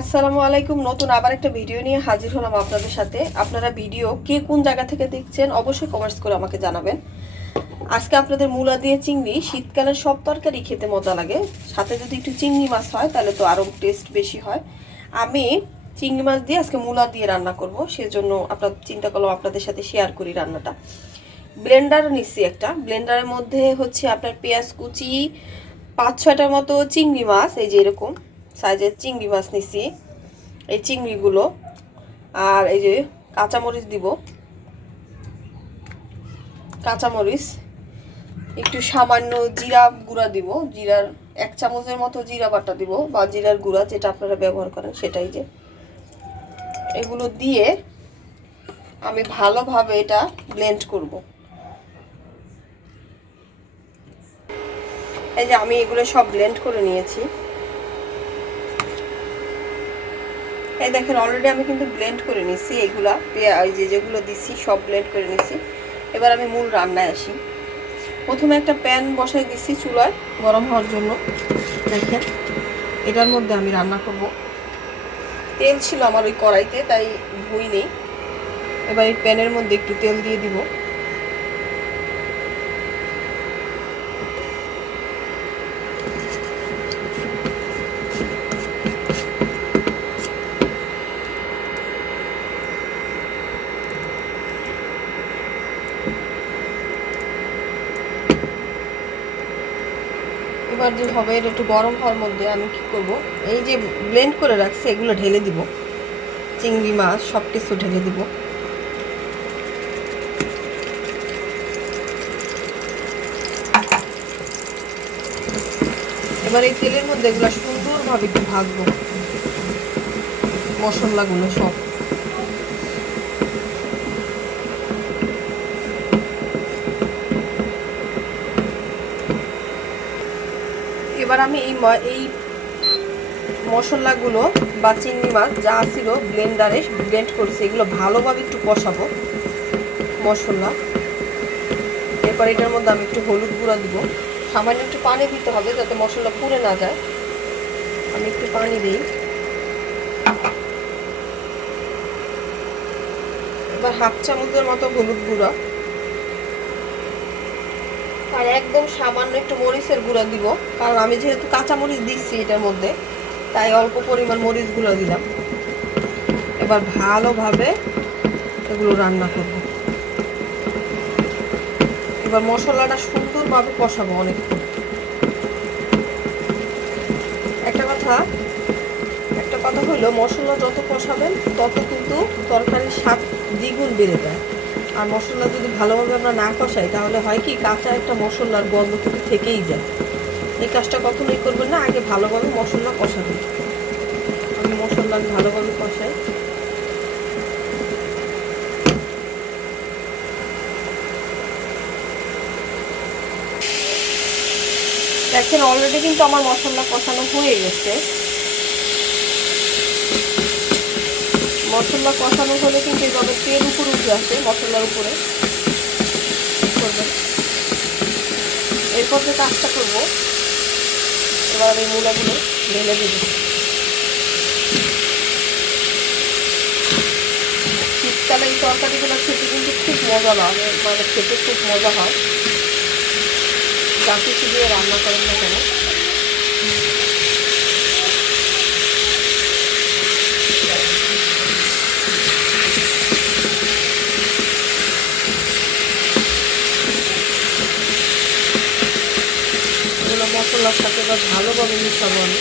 আসসালামু আলাইকুম। নতুন আবার একটা ভিডিও নিয়ে হাজির হলাম আপনাদের সাথে। আপনারা ভিডিও কে কোন জায়গা থেকে দেখছেন অবশ্যই কমেন্টস করে আমাকে জানাবেন। আজকে আপনাদের মূলা দিয়ে চিংড়ি, শীতকালের সব তরকারি খেতে মজা লাগে, সাথে যদি একটু চিংড়ি মাছ হয় তাহলে তো আরও টেস্ট বেশি হয়। আমি চিংড়ি মাছ দিয়ে আজকে মূলা দিয়ে রান্না করব, সেজন্য আপনার চিন্তা করলাম আপনাদের সাথে শেয়ার করি রান্নাটা। ব্লেন্ডার নিচ্ছি একটা, ব্লেন্ডারের মধ্যে হচ্ছে আপনার পেঁয়াজ কুচি, 5-6টার মতো চিংড়ি মাছ, এই যে এরকম সাইজের চিংড়ি মাছ নিচ্ছি, এই চিংড়িগুলো, আর এই যে কাঁচামরিচ দিব, কাঁচামরিচ, একটু সামান্য জিরা গুঁড়া দিব, জিরার 1 চামচের মতো জিরা বাটা দিব, বা জিরার গুঁড়া যেটা আপনারা ব্যবহার করেন সেটাই। যে এগুলো দিয়ে আমি ভালোভাবে এটা ব্লেন্ড করব। এই যে আমি এগুলো সব ব্লেন্ড করে নিয়েছি। এই দেখেন অলরেডি আমি কিন্তু ব্লেন্ড করে নিয়েছি এগুলা, এই যে যেগুলো দিছি সব ব্লেন্ড করে নিয়েছি। এবার আমি মূল রান্নায় আসি। প্রথমে একটা প্যান বসাই দিছি চুলায় গরম হওয়ার জন্য। দেখেন এটার মধ্যে আমি রান্না করব। তেল ছিল আমার ওই কড়াইতে, তাই ধুই নেই। এবার এই প্যানের মধ্যে একটু তেল দিয়ে দিব। এবার যে হবে এটা একটু গরম হওয়ার মধ্যে আমি কি করব, এই যে ব্লেন্ড করে রাখছি এগুলো ঢেলে দিব, চিংড়ি মাছ সব কিছু ঢেলে দিব। এবার এই তেলের মধ্যে এগুলো সুন্দরভাবে একটু ভাজবো, মশলাগুলো সব। এবার আমি এই মশলাগুলো বা চিংড়ি মাছ যা ছিল ব্লেন্ডারে ব্লেন্ড করছি এগুলো ভালোভাবে একটু কষাবো মশলা। এরপর এটার মধ্যে আমি একটু হলুদ গুঁড়া দিব, সামান্য একটু পানি দিতে হবে যাতে মশলা পুড়ে না যায়। আমি একটু পানি দিই। এবার 1/2 চামচের মতো হলুদ গুঁড়া, আর একদম সামান্য একটু মরিচের গুঁড়া দিব, কারণ আমি যেহেতু কাঁচা মরিচ দিচ্ছি এটার মধ্যে, তাই অল্প পরিমাণ মরিচ গুঁড়া দিলাম। এবার ভালোভাবে এগুলো রান্না করব। এবার মশলাটা সুন্দরভাবে কষাবো অনেকক্ষণ। একটা কথা হলো, মশলা যত কষাবেন তত কিন্তু তরকারির স্বাদ দ্বিগুণ বেড়ে যায়। আর মশলা যদি ভালোভাবে আমরা না কষাই তাহলে হয় কি, কাঁচা একটা মশলার গন্ধ কিন্তু থেকেই যায়। এই কাজটা কখনোই করবেন না, আগে ভালোভাবে মশলা কষাবেন। আমি মশলা ভালোভাবে কষাই। দেখেন অলরেডি কিন্তু আমার মশলা কষানো হয়ে গেছে। মশলা কষানো হলে কিন্তু এইভাবে তেল উপরে উঠে আসে মশলার উপরে করবেন। এরপর যে কাজটা করবো, এবার এই মূলাগুলো ঢেলে দেব। শীতকালে এই তরকারিগুলো খেতে কিন্তু খুব মজা লাগে, মানে খেতে খুব মজা হয়, যা কিছু দিয়ে রান্না করেন না কেন। এগুলো মশলার সাথে এবার ভালোভাবে মিশাবো আমি।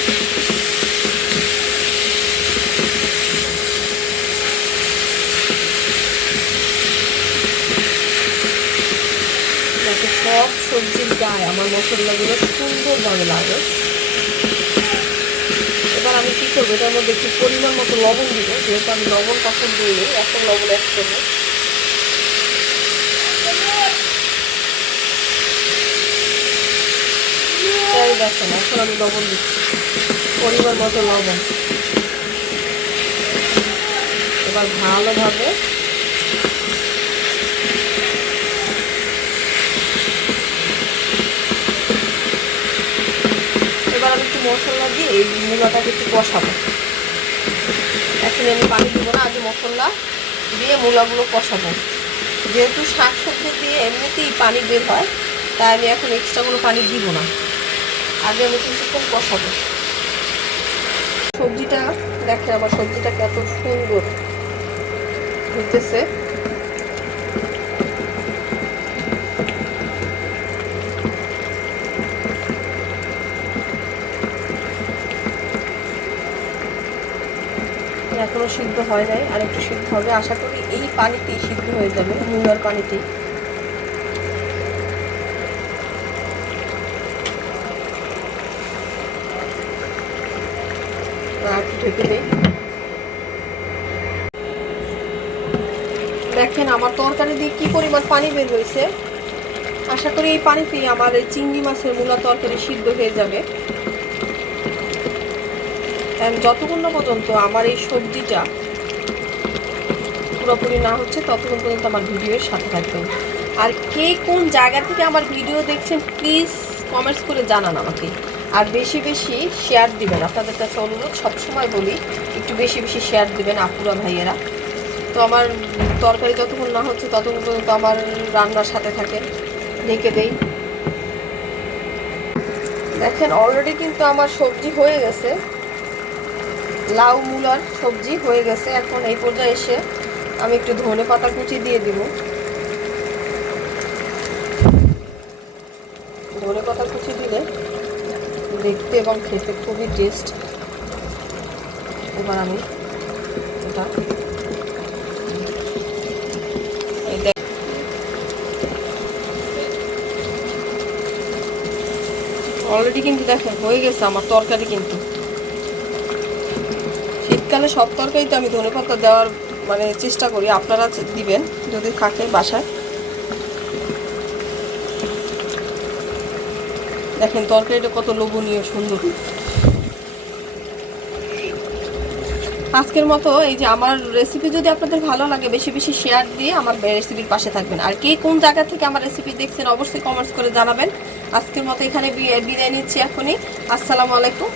যাতে সব সবজির গায়ে আমার মশলাগুলো সুন্দরভাবে লাগে। এবার আমি কী করবো, এটার মধ্যে একটু পরিমাণ মতো লবণ দিব, যেহেতু আমি লবণ পছন্দ দিই, এখন লবণ অ্যাড করবো। তাই দেখেন এখন আমি লবণ দিচ্ছি, পরিমাণ মতো লবণ। এবার ভালোভাবে এবার আমি একটু মশলা দিয়ে এই মূলাটাকে একটু কষাবো। বিরিয়ানি পানি দিব না, আগে মশলা দিয়ে মূলাগুলো কষাবো। যেহেতু শাকসবজি দিয়ে এমনিতেই পানি বের হয়, তাই আমি এখন এক্সট্রা কোনো পানি দিব না, আগে আমি কিছুক্ষণ কষাবো। সবজিটা দেখে আমার সবজিটা কত সুন্দর হইতেছে। এখনো সিদ্ধ হয় নাই, আর একটু সিদ্ধ হবে। আশা করি এই পানিতেই সিদ্ধ হয়ে যাবে, মূলার পানিতেই। একটু ঢেকে দেই। দেখেন আমার তরকারি দিয়ে কি পরিমাণ পানি বের হয়েছে। আশা করি এই পানিতেই আমার এই চিংড়ি মাছের মূলা তরকারি সিদ্ধ হয়ে যাবে। যতক্ষণ না পর্যন্ত আমার এই সবজিটা পুরোপুরি না হচ্ছে ততক্ষণ পর্যন্ত আমার ভিডিওর সাথে থাকবেন। আর কে কোন জায়গা থেকে আমার ভিডিও দেখছেন প্লিজ কমেন্টস করে জানান আমাকে। আর বেশি বেশি শেয়ার দিবেন, আপনাদের কাছে অনুরোধ, সবসময় বলি একটু বেশি বেশি শেয়ার দিবেন আপুরা ভাইয়েরা। তো আমার তরকারি যতক্ষণ না হচ্ছে ততক্ষণ পর্যন্ত আমার রান্নার সাথে থাকে, ঢেকে দেই। দেখেন অলরেডি কিন্তু আমার সবজি হয়ে গেছে, লাউ মূলার সবজি হয়ে গেছে। এখন এই পর্যায়ে এসে আমি একটু ধনে পাতা কুচি দিয়ে দিব। ধনে পাতা কুচি দিলে দেখতে এবং খেতে খুবই টেস্ট। এবার আমি এটা অলরেডি কিন্তু দেখেন হয়ে গেছে আমার তরকারি। কিন্তু শীতকালে সব তরকারিতে আমি ধনেপাতা দেওয়ার মানে চেষ্টা করি, আপনারা দিবেন যদি থাকে বাসায়। দেখেন তরকারিটা কত লোভনীয় সুন্দর। আজকের মতো এই যে আমার রেসিপি যদি আপনাদের ভালো লাগে বেশি বেশি শেয়ার দিয়ে আমার রেসিপির পাশে থাকবেন। আর কে কোন জায়গা থেকে আমার রেসিপি দেখছেন অবশ্যই কমেন্টস করে জানাবেন। আজকের মতো এখানে বিদায় নিচ্ছি এখনই। আসসালামু আলাইকুম।